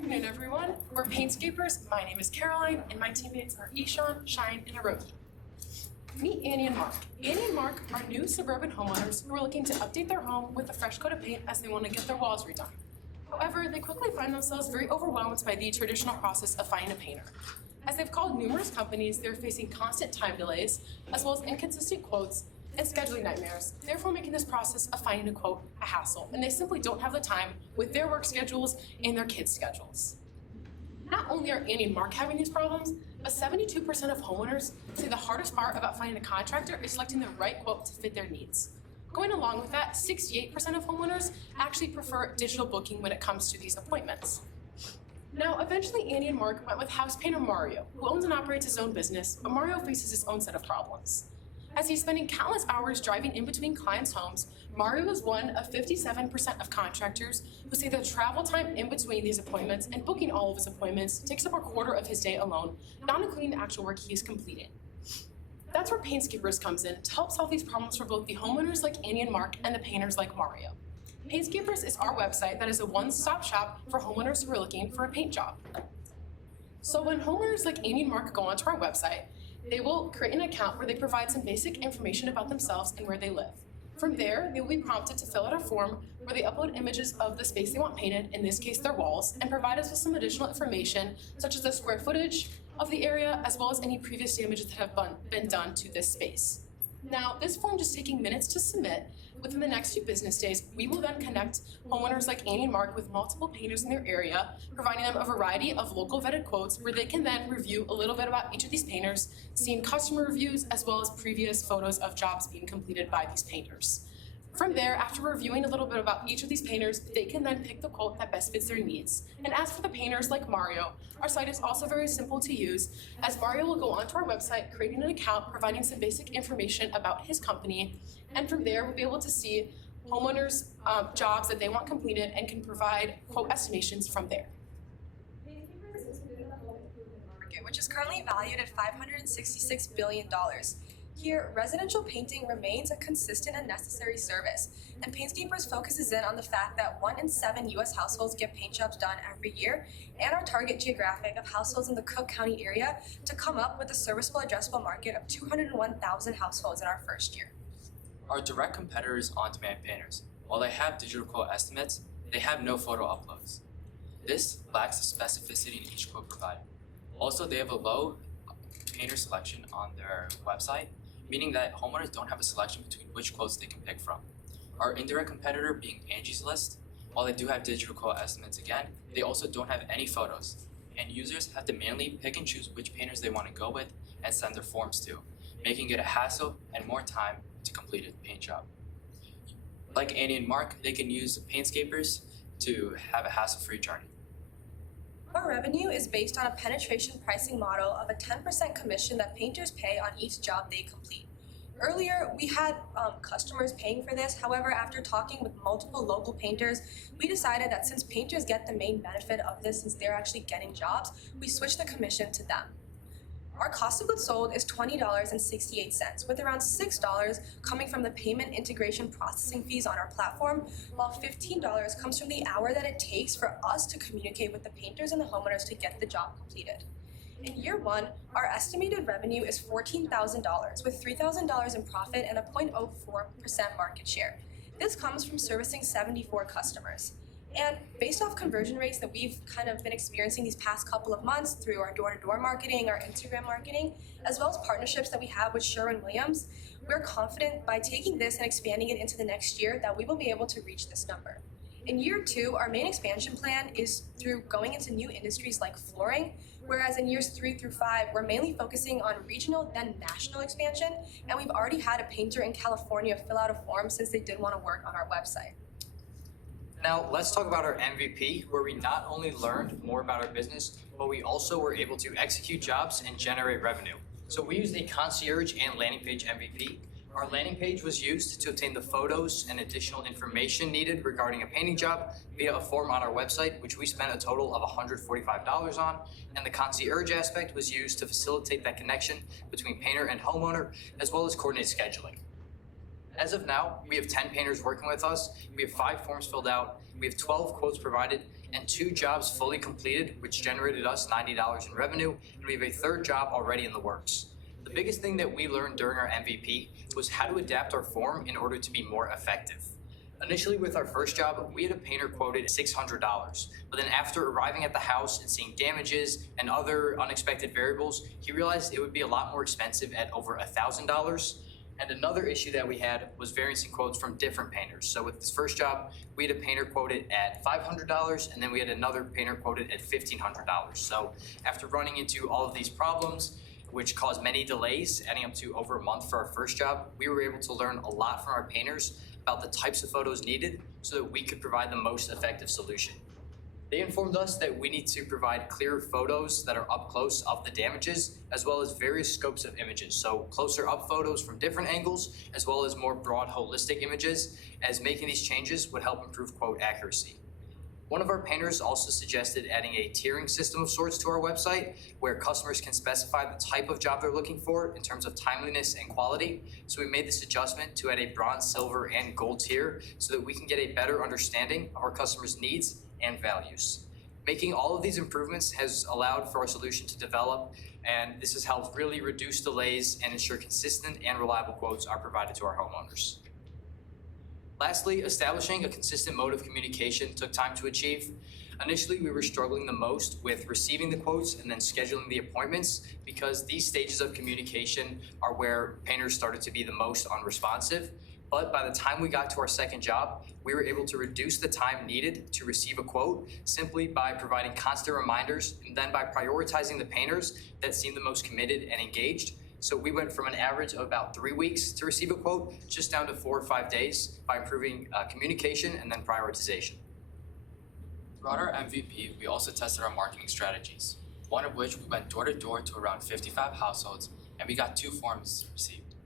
afternoon, everyone. We're Paintscapers. My name is Caroline, and my teammates are Ishan, Shine, and Hiroki. Meet Annie and Mark. Annie and Mark are new suburban homeowners who are looking to update their home with a fresh coat of paint as they want to get their walls redone. However, they quickly find themselves very overwhelmed by the traditional process of finding a painter. As they've called numerous companies, they're facing constant time delays, as well as inconsistent quotes and scheduling nightmares, therefore making this process of finding a quote a hassle, and they simply don't have the time with their work schedules and their kids' schedules. Not only are Annie and Mark having these problems, but 72% of homeowners say the hardest part about finding a contractor is selecting the right quote to fit their needs. Going along with that, 68% of homeowners actually prefer digital booking when it comes to these appointments. Now, eventually Annie and Mark went with house painter Mario, who owns and operates his own business, but Mario faces his own set of problems. As he's spending countless hours driving in between clients' homes, Mario is one of 57% of contractors who say the travel time in between these appointments and booking all of his appointments takes up a quarter of his day alone, not including the actual work he is completing. That's where Paintscapers comes in to help solve these problems for both the homeowners like Annie and Mark and the painters like Mario. Paintscapers is our website that is a one-stop shop for homeowners who are looking for a paint job. So when homeowners like Annie and Mark go onto our website, they will create an account where they provide some basic information about themselves and where they live. From there, they will be prompted to fill out a form where they upload images of the space they want painted, in this case their walls, and provide us with some additional information such as the square footage of the area as well as any previous damages that have been done to this space. Now, this form is taking minutes to submit. Within the next few business days, we will then connect homeowners like Annie and Mark with multiple painters in their area, providing them a variety of local vetted quotes where they can then review a little bit about each of these painters, seeing customer reviews as well as previous photos of jobs being completed by these painters. From there, after reviewing a little bit about each of these painters, they can then pick the quote that best fits their needs. And as for the painters like Mario, our site is also very simple to use, as Mario will go onto our website, creating an account, providing some basic information about his company, and from there we'll be able to see homeowners' jobs that they want completed and can provide quote estimations from there. Market, which is currently valued at $566 billion. Here, residential painting remains a consistent and necessary service, and Paintscapers focuses in on the fact that 1 in 7 U.S. households get paint jobs done every year, and our target geographic of households in the Cook County area to come up with a serviceable addressable market of 201,000 households in our first year. Our direct competitor is on-demand painters. While they have digital quote estimates, they have no photo uploads. This lacks the specificity in each quote provided. Also, they have a low painter selection on their website, meaning that homeowners don't have a selection between which quotes they can pick from. Our indirect competitor being Angie's List, while they do have digital quote estimates again, they also don't have any photos, and users have to manually pick and choose which painters they want to go with and send their forms to, making it a hassle and more time to complete a paint job. Like Annie and Mark, they can use Paintscapers to have a hassle-free journey. Our revenue is based on a penetration pricing model of a 10% commission that painters pay on each job they complete. Earlier, we had customers paying for this. However, after talking with multiple local painters, we decided that since painters get the main benefit of this, since they're actually getting jobs, we switched the commission to them. Our cost of goods sold is $20.68, with around $6 coming from the payment integration processing fees on our platform, while $15 comes from the hour that it takes for us to communicate with the painters and the homeowners to get the job completed. In year 1, our estimated revenue is $14,000, with $3,000 in profit and a 0.04% market share. This comes from servicing 74 customers. And based off conversion rates that we've kind of been experiencing these past couple of months through our door-to-door marketing, our Instagram marketing, as well as partnerships that we have with Sherwin-Williams, we're confident by taking this and expanding it into the next year that we will be able to reach this number. In year 2, our main expansion plan is through going into new industries like flooring, whereas in years 3 through 5, we're mainly focusing on regional, then national expansion, and we've already had a painter in California fill out a form since they did want to work on our website. Now, let's talk about our MVP, where we not only learned more about our business, but we also were able to execute jobs and generate revenue. So we used a concierge and landing page MVP. Our landing page was used to obtain the photos and additional information needed regarding a painting job via a form on our website, which we spent a total of $145 on, and the concierge aspect was used to facilitate that connection between painter and homeowner, as well as coordinate scheduling. As of now, we have 10 painters working with us, we have 5 forms filled out, we have 12 quotes provided, and 2 jobs fully completed, which generated us $90 in revenue, and we have a 3rd job already in the works. The biggest thing that we learned during our MVP was how to adapt our form in order to be more effective. Initially with our first job, we had a painter quoted $600, but then after arriving at the house and seeing damages and other unexpected variables, he realized it would be a lot more expensive at over $1,000. And another issue that we had was variance in quotes from different painters. So with this first job, we had a painter quoted at $500, and then we had another painter quoted at $1,500. So after running into all of these problems, which caused many delays, adding up to over a month for our first job, we were able to learn a lot from our painters about the types of photos needed so that we could provide the most effective solution. They informed us that we need to provide clear photos that are up close of the damages, as well as various scopes of images. So closer up photos from different angles, as well as more broad holistic images, as making these changes would help improve quote accuracy. One of our painters also suggested adding a tiering system of sorts to our website where customers can specify the type of job they're looking for in terms of timeliness and quality. So we made this adjustment to add a bronze, silver, and gold tier so that we can get a better understanding of our customers' needs and values. Making all of these improvements has allowed for our solution to develop, and this has helped really reduce delays and ensure consistent and reliable quotes are provided to our homeowners. Lastly, establishing a consistent mode of communication took time to achieve. Initially, we were struggling the most with receiving the quotes and then scheduling the appointments because these stages of communication are where painters started to be the most unresponsive. But by the time we got to our second job, we were able to reduce the time needed to receive a quote simply by providing constant reminders and then by prioritizing the painters that seemed the most committed and engaged. So we went from an average of about 3 weeks to receive a quote just down to 4 or 5 days by improving communication and then prioritization. Throughout our MVP, we also tested our marketing strategies, one of which we went door to door to around 55 households, and we got 2 forms received.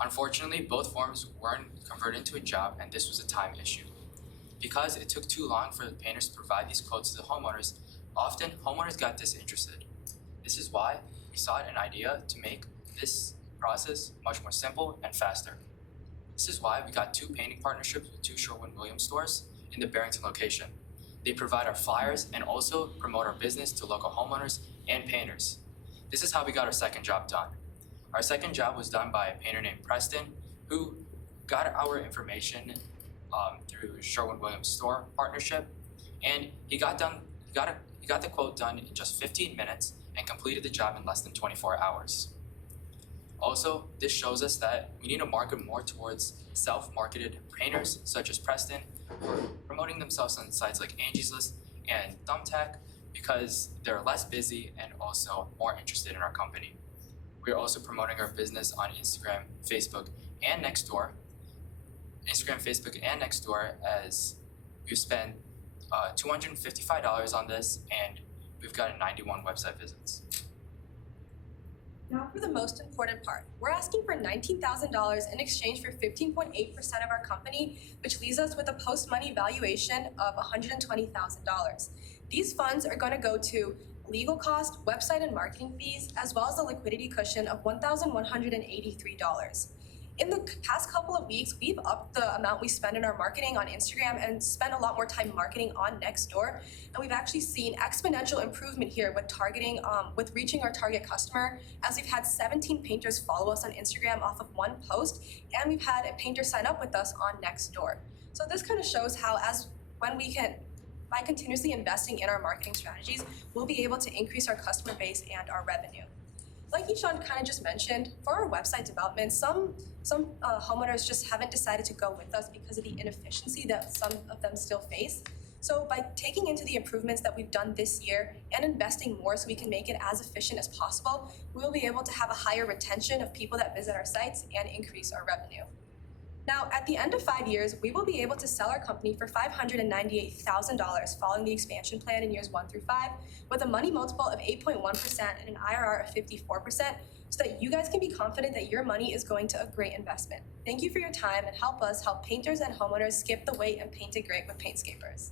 Unfortunately, both forms weren't converted into a job, and this was a time issue. Because it took too long for the painters to provide these quotes to the homeowners, often homeowners got disinterested. This is why we sought an idea to make this process much more simple and faster. This is why we got 2 painting partnerships with 2 Sherwin-Williams stores in the Barrington location. They provide our flyers and also promote our business to local homeowners and painters. This is how we got our second job done. Our second job was done by a painter named Preston, who got our information through Sherwin-Williams store partnership, and he got the quote done in just 15 minutes and completed the job in less than 24 hours. Also, this shows us that we need to market more towards self-marketed painters such as Preston, who are promoting themselves on sites like Angie's List and Thumbtack because they're less busy and also more interested in our company. We are also promoting our business on Instagram, Facebook, and Nextdoor. Instagram, Facebook, and Nextdoor, as we've spent $255 on this, and we've gotten 91 website visits. Now for the most important part. We're asking for $19,000 in exchange for 15.8% of our company, which leaves us with a post-money valuation of $120,000. These funds are going to go to legal cost, website and marketing fees, as well as a liquidity cushion of $1,183. In the past couple of weeks, we've upped the amount we spend in our marketing on Instagram and spent a lot more time marketing on Nextdoor. And we've actually seen exponential improvement here with targeting, with reaching our target customer, as we've had 17 painters follow us on Instagram off of 1 post, and we've had a painter sign up with us on Nextdoor. So this kind of shows how by continuously investing in our marketing strategies, we'll be able to increase our customer base and our revenue. Like Ishan kind of just mentioned, for our website development, some homeowners just haven't decided to go with us because of the inefficiency that some of them still face. So by taking into the improvements that we've done this year and investing more so we can make it as efficient as possible, we'll be able to have a higher retention of people that visit our sites and increase our revenue. Now, at the end of 5 years, we will be able to sell our company for $598,000 following the expansion plan in years 1 through 5, with a money multiple of 8.1% and an IRR of 54%, so that you guys can be confident that your money is going to a great investment. Thank you for your time, and help us help painters and homeowners skip the wait and paint it great with Paintscapers.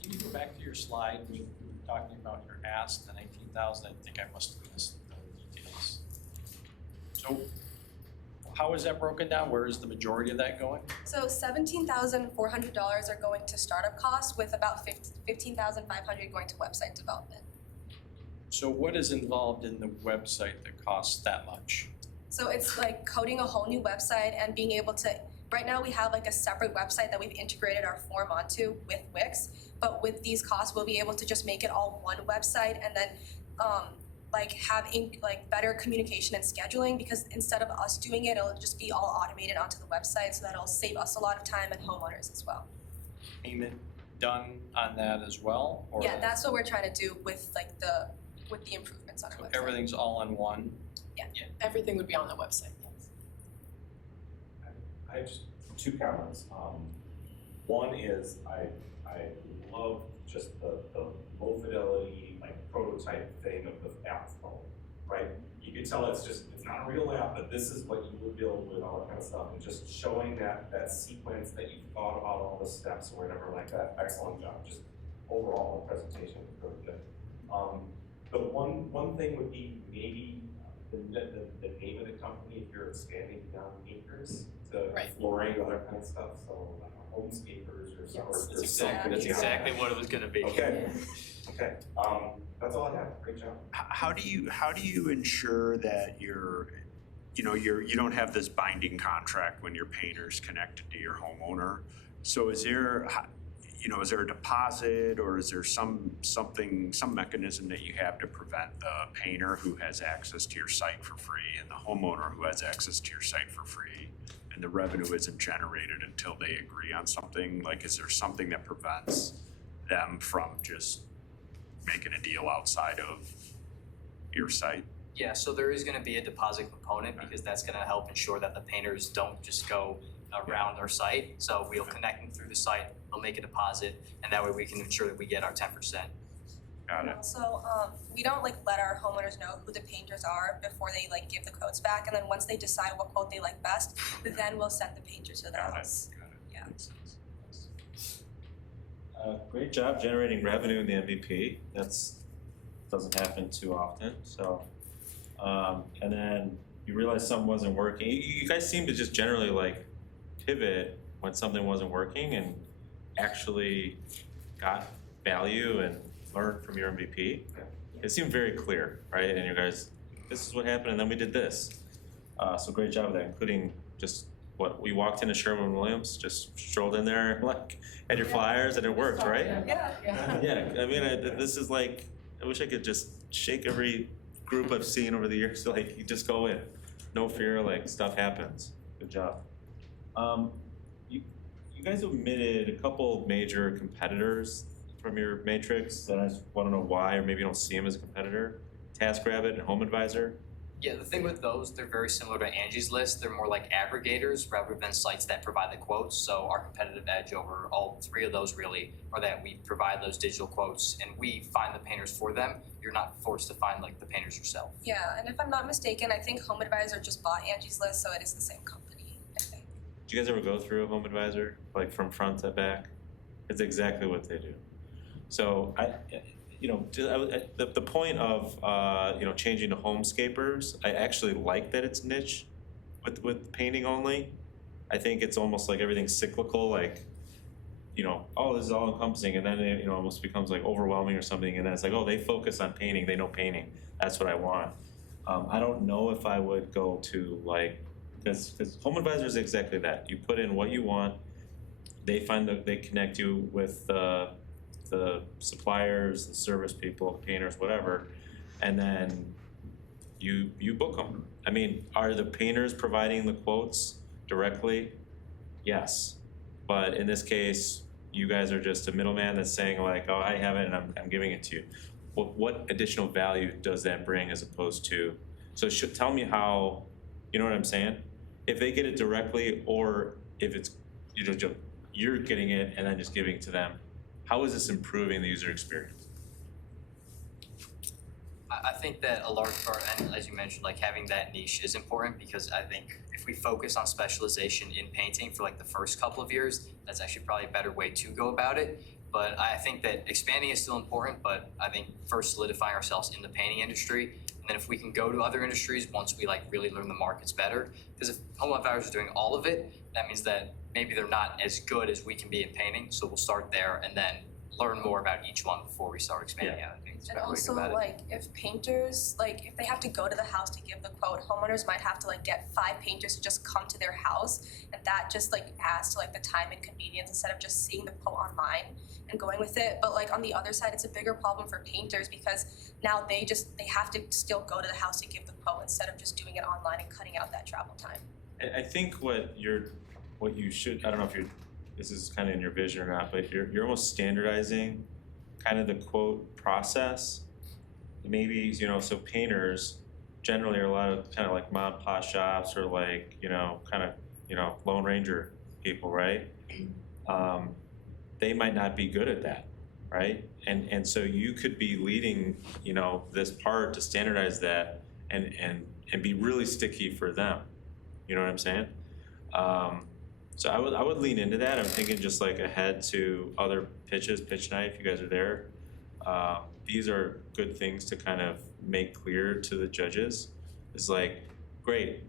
Can you go back to your slide, talking about your ask, the 19,000? I think I must have missed how is that broken down? Where is the majority of that going? So $17,400 are going to startup costs, with about $15,500 going to website development. So what is involved in the website that costs that much? So it's like coding a whole new website and being able to, right now we have like a separate website that we've integrated our form onto with Wix, but with these costs, we'll be able to just make it all one website and then like having like better communication and scheduling, because instead of us doing it, it'll just be all automated onto the website, so that'll save us a lot of time and homeowners as well. Payment done on that as well? Or Yeah, that's what we're trying to do with like the improvements on our so website. everything's all in one? Everything would be on the website, yes. I have just two comments. One is I love just the low fidelity, like prototype thing of the app phone, right? You can tell it's not a real app, but this is what you would build with all that kind of stuff, and just showing that sequence that you thought about all the steps or whatever like that. Excellent job. Just overall the presentation was really good. The one thing would be maybe the name of the company if you're expanding beyond acres to Right. flooring, other kind of stuff. So like Paintscapers or something. Yes. That's exactly what it was gonna be. Okay. Okay. That's all I have. Great job. How do you ensure that you don't have this binding contract when your painter's connected to your homeowner? So is there a deposit, or is there some mechanism that you have to prevent the painter who has access to your site for free and the homeowner who has access to your site for free, and the revenue isn't generated until they agree on something? Like, is there something that prevents them from just making a deal outside of your site? Yeah, so there is gonna be a deposit component, because that's gonna help ensure that the painters don't just go around our site. So we'll connect them through the site, they'll make a deposit, and that way we can ensure that we get our 10%. Got it. Also, we don't like let our homeowners know who the painters are before they like give the quotes back, and then once they decide what quote they like best, then we'll send the painter to their Got it. house. Yeah. Makes sense. Great job generating revenue in the MVP. Doesn't happen too often. So, and then you realize something wasn't working. You guys seem to just generally like pivot when something wasn't working and actually got value and learned from your MVP. It seemed very clear, right? And you guys, this is what happened, and then we did this. So great job of that, including just what we walked into Sherwin-Williams, just strolled in there, like had your flyers, and it worked, right? Yeah. Yeah, I mean, this is like, I wish I could just shake every group I've seen over the years, like, you just go in, no fear, like, stuff happens. Good job. You guys omitted a couple major competitors from your matrix, and I just wanna know why, or maybe you don't see them as a competitor. TaskRabbit and HomeAdvisor. Yeah, the thing with those, they're very similar to Angie's List. They're more like aggregators rather than sites that provide the quotes. So our competitive edge over all three of those really are that we provide those digital quotes and we find the painters for them. You're not forced to find like the painters yourself. Yeah, and if I'm not mistaken, I think HomeAdvisor just bought Angie's List, so it is the same company, I think. Did you guys ever go through a HomeAdvisor, like from front to back? It's exactly what they do. So the point of changing to Homescapers, I actually like that it's niche with painting only. I think it's almost like everything's cyclical, like, oh, this is all encompassing, and then it almost becomes like overwhelming or something, and then it's like, oh, they focus on painting, they know painting, that's what I want. I don't know if I would go to like, because HomeAdvisor is exactly that. You put in what you want, they connect you with the suppliers, the service people, painters, whatever, and then you book them. I mean, are the painters providing the quotes directly? Yes, but in this case, you guys are just a middleman that's saying like, oh, I have it and I'm giving it to you. What additional value does that bring as opposed to? So tell me how. You know what I'm saying? If they get it directly, or if it's you're getting it and then just giving it to them. How is this improving the user experience? I think that a large part, and as you mentioned, like having that niche is important, because I think if we focus on specialization in painting for like the first couple of years, that's actually probably a better way to go about it. But I think that expanding is still important, but I think first solidifying ourselves in the painting industry, and then if we can go to other industries once we like really learn the markets better, because if home advisors are doing all of it, that means that maybe they're not as good as we can be in painting. So we'll start there and then learn more about each one before we start expanding out. I think it's a And better way to go also, about it. like, if painters, like, if they have to go to the house to give the quote, homeowners might have to, like, get 5 painters to just come to their house, and that just, like, adds to, like, the time and convenience instead of just seeing the quote online and going with it. But, like, on the other side, it's a bigger problem for painters because now they have to still go to the house to give the quote instead of just doing it online and cutting out that travel time. I think what you should, I don't know if this is kind of in your vision or not, but you're almost standardizing kind of the quote process. Maybe, so painters generally are a lot of kind of like mom and pop shops or like, kind of, Lone Ranger people, right? They might not be good at that, right? And so you could be leading, this part to standardize that and be really sticky for them. You know what I'm saying? So I would lean into that. I'm thinking just like ahead to other pitches, pitch night, if you guys are there. These are good things to kind of make clear to the judges. It's like, great,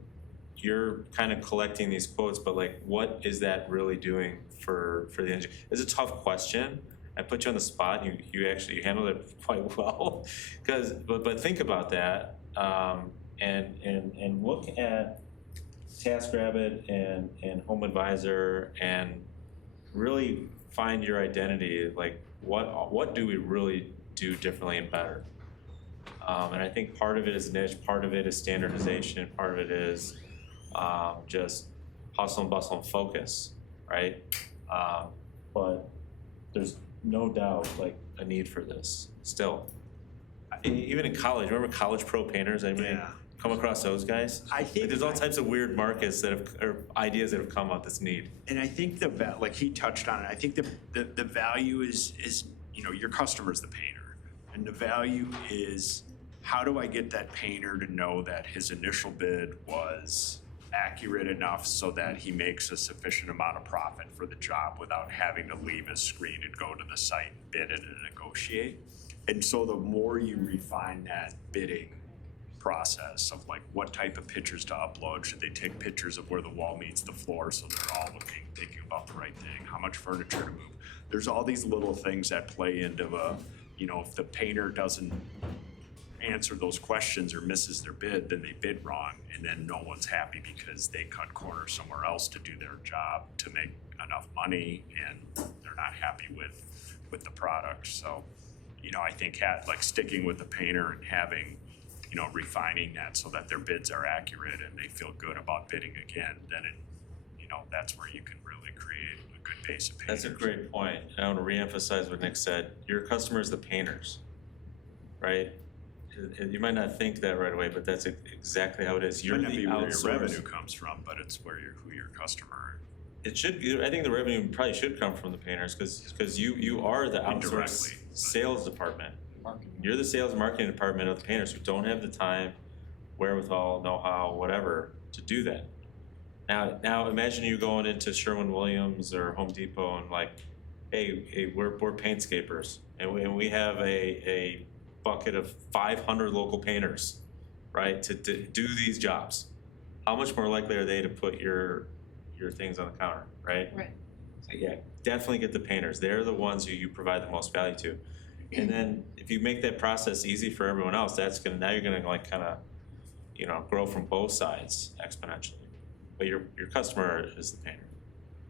you're kind of collecting these quotes, but like, what is that really doing for the engineer? It's a tough question. I put you on the spot. You actually handled it quite well. But think about that, and look at TaskRabbit and Home Advisor and really find your identity. Like, what do we really do differently and better? And I think part of it is niche, part of it is standardization, part of it is just hustle and bustle and focus, right? But there's no doubt like a need for this still. Even in college, remember college pro painters? Anybody come across those guys? I think Like, there's all types of weird markets or ideas that have come out this need. And I think like he touched on it, I think the value is your customer's the painter. And the value is, how do I get that painter to know that his initial bid was accurate enough so that he makes a sufficient amount of profit for the job without having to leave his screen and go to the site and bid it and negotiate. And so the more you refine that bidding process of like what type of pictures to upload, should they take pictures of where the wall meets the floor so they're all thinking about the right thing, how much furniture to move. There's all these little things that play into if the painter doesn't answer those questions or misses their bid, then they bid wrong, and then no one's happy because they cut corners somewhere else to do their job to make enough money, and they're not happy with the product. So, I think like sticking with the painter and having, refining that so that their bids are accurate and they feel good about bidding again, then that's where you can really create a good base of painters. That's a great point. I want to reemphasize what Nick said. Your customer is the painters, right? You might not think that right away, but that's exactly how it is. You're Might not the be where your outsource. revenue comes from, but it's who your customer. It should. I think the revenue probably should come from the painters because you are the outsourced Indirectly, but- sales department. You're the sales and marketing department of the painters who don't have the time, wherewithal, know-how, whatever to do that. Now imagine you going into Sherwin-Williams or Home Depot and like, hey, we're Paintscapers and we have a bucket of 500 local painters, right, to do these jobs. How much more likely are they to put your things on the counter, right? Right. So yeah, definitely get the painters. They're the ones who you provide the most value to. And then if you make that process easy for everyone else, now you're gonna like kind of, grow from both sides exponentially. But your customer is the painter.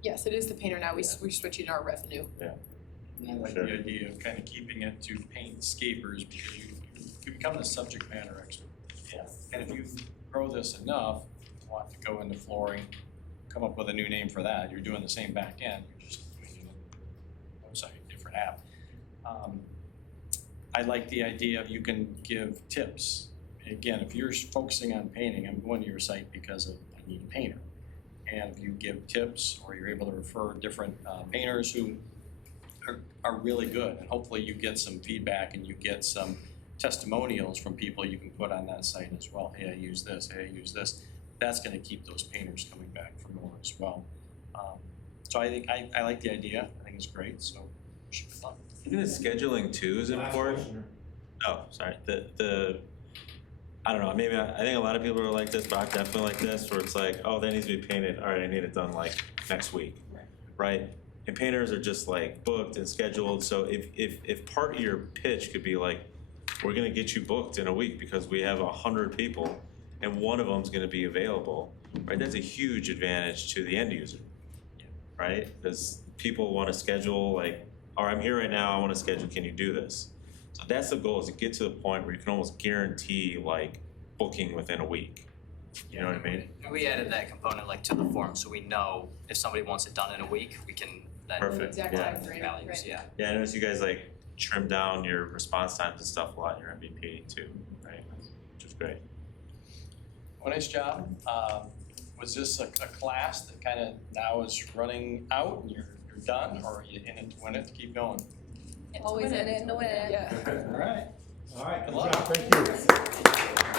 Yes, it is the painter now. We're switching our revenue. I like Sure. the idea of kind of keeping it to Paintscapers because you become the subject matter expert. Yeah. And if you grow this enough, you want to go into flooring, come up with a new name for that. You're doing the same back end, you're just doing it on the website, different app. I like the idea of you can give tips. Again, if you're focusing on painting, I'm going to your site because I need a painter. And if you give tips or you're able to refer different painters who are really good, and hopefully you get some feedback and you get some testimonials from people you can put on that site as well. Hey, I use this, hey, I use this. That's gonna keep those painters coming back for more as well. So I think, I like the idea, I think it's great, so should be fun. Even the scheduling too is important. Oh, sorry. I don't know, maybe, I think a lot of people are like this, but I'm definitely like this, where it's like, oh, that needs to be painted, all right, I need it done like next week, right? And painters are just like booked and scheduled, so if part of your pitch could be like, we're gonna get you booked in a week because we have 100 people and one of them's gonna be available, right? That's a huge advantage to the end user, right? Because people wanna schedule like, all right, I'm here right now, I wanna schedule, can you do this? So that's the goal, is to get to the point where you can almost guarantee like booking within a week. You know what I mean? And we added that component like to the form, so we know if somebody wants it done in a week, we can then. Perfect, Exact yeah. time frame. Values, Right. yeah. Yeah, I noticed you guys like trim down your response times and stuff a lot in your MVP too, right? Which is great. Well, nice job. Was this a class that kind of now is running out and you're done, or are you in it to win it to keep going? Always in it, no win it. Yeah. All right. All right, Good good luck. job, thank you.